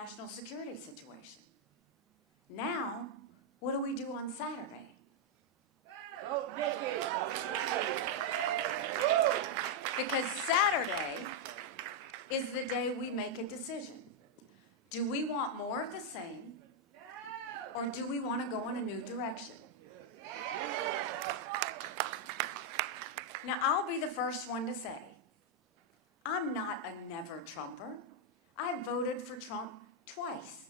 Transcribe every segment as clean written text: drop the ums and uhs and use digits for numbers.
national security situation. Now, what do we do on Saturday? Oh, Nikki! Because Saturday is the day we make a decision. Do we want more of the same, or do we want to go in a new direction? Now, I'll be the first one to say, I'm not a never Trumper. I voted for Trump twice.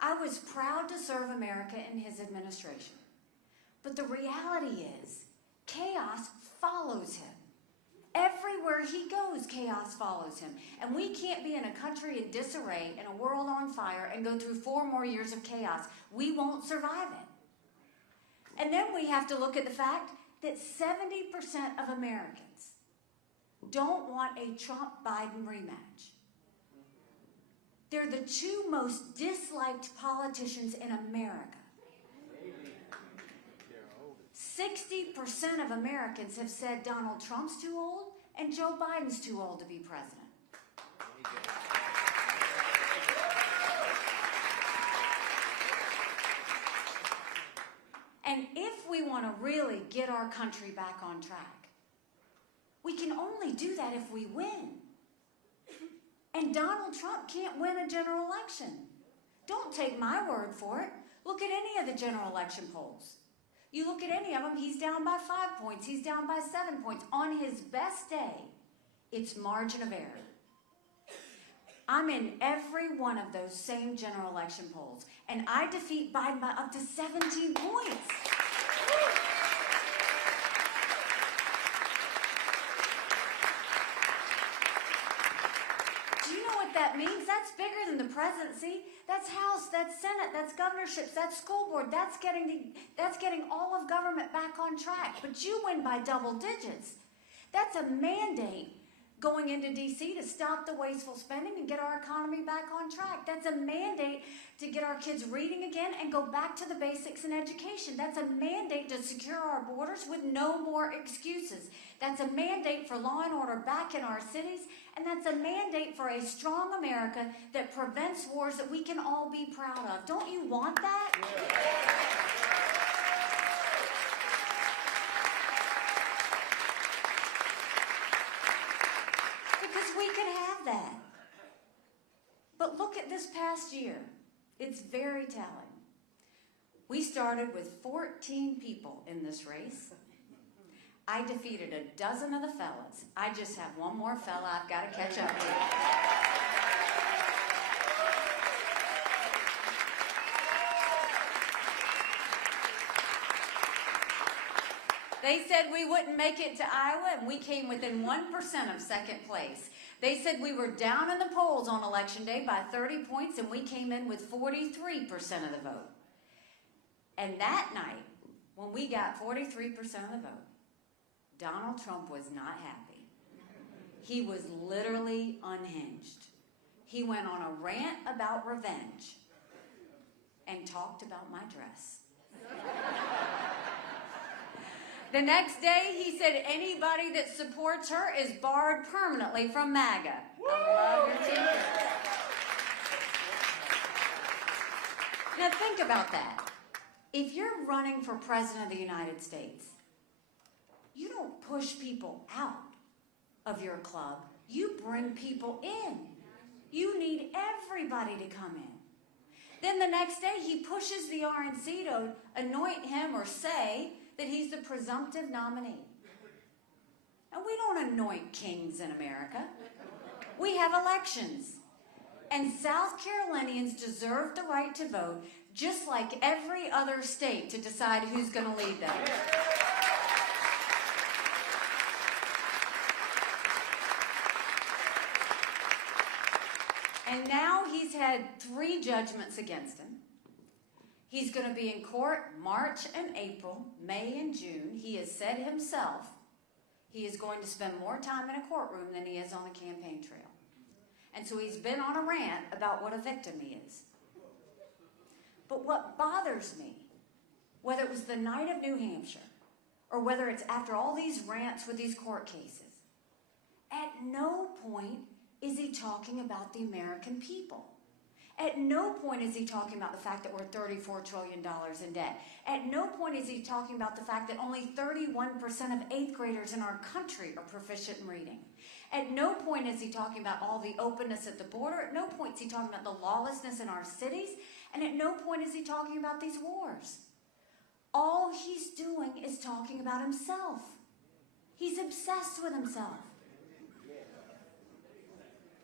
I was proud to serve America in his administration. But the reality is, chaos follows him. Everywhere he goes, chaos follows him. And we can't be in a country in disarray, in a world on fire, and go through 4 more years of chaos. We won't survive it. And then we have to look at the fact that 70% of Americans don't want a Trump-Biden rematch. They're the 2 most disliked politicians in America. 60% of Americans have said Donald Trump's too old and Joe Biden's too old to be president. And if we want to really get our country back on track, we can only do that if we win. And Donald Trump can't win a general election. Don't take my word for it. Look at any of the general election polls. You look at any of them, he's down by 5 points. He's down by 7 points. On his best day, it's margin of error. I'm in every one of those same general election polls, and I defeat Biden by up to 17 points. Do you know what that means? That's bigger than the presidency. That's House, that's Senate, that's governorships, that's school board. That's getting all of government back on track. But you win by double digits. That's a mandate going into D.C. to stop the wasteful spending and get our economy back on track. That's a mandate to get our kids reading again and go back to the basics in education. That's a mandate to secure our borders with no more excuses. That's a mandate for law and order back in our cities. And that's a mandate for a strong America that prevents wars that we can all be proud of. Don't you want that? Yeah. We can have that. But look at this past year. It's very telling. We started with 14 people in this race. I defeated a dozen of the fellas. I just have one more fella I've got to catch up to. They said we wouldn't make it to Iowa, and we came within 1% of second place. They said we were down in the polls on Election Day by 30 points, and we came in with 43% of the vote. And that night, when we got 43% of the vote, Donald Trump was not happy. He was literally unhinged. He went on a rant about revenge and talked about my dress. The next day, he said anybody that supports her is barred permanently from MAGA. I love your t-shirt. Now think about that. If you're running for President of the United States, you don't push people out of your club. You bring people in. You need everybody to come in. Then the next day, he pushes the RNC to anoint him or say that he's the presumptive nominee. And we don't anoint kings in America. We have elections. And South Carolinians deserve the right to vote, just like every other state, to decide who's going to lead them. And now he's had 3 judgments against him. He's going to be in court March and April, May and June. He has said himself he is going to spend more time in a courtroom than he is on the campaign trail. And so he's been on a rant about what a victim he is. But what bothers me, whether it was the night of New Hampshire or whether it's after all these rants with these court cases, at no point is he talking about the American people. At no point is he talking about the fact that we're $34 trillion in debt. At no point is he talking about the fact that only 31% of 8th graders in our country are proficient in reading. At no point is he talking about all the openness at the border. At no point is he talking about the lawlessness in our cities. And at no point is he talking about these wars. All he's doing is talking about himself. He's obsessed with himself.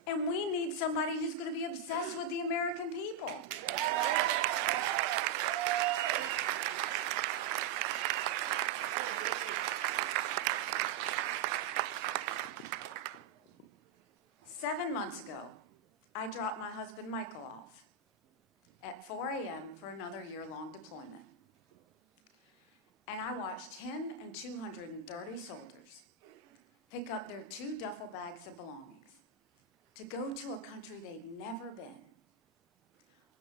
And we need somebody who's going to be obsessed with the American people. Seven months ago, I dropped my husband Michael off at 4 a.m. for another year-long deployment. And I watched him and 230 soldiers pick up their 2 duffel bags of belongings to go to a country they'd never been,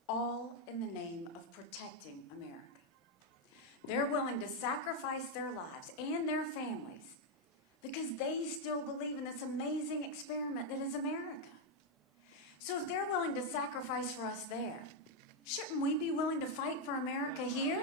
all in the name of protecting America. They're willing to sacrifice their lives and their families because they still believe in this amazing experiment that is America. So if they're willing to sacrifice for us there, shouldn't we be willing to fight for America here?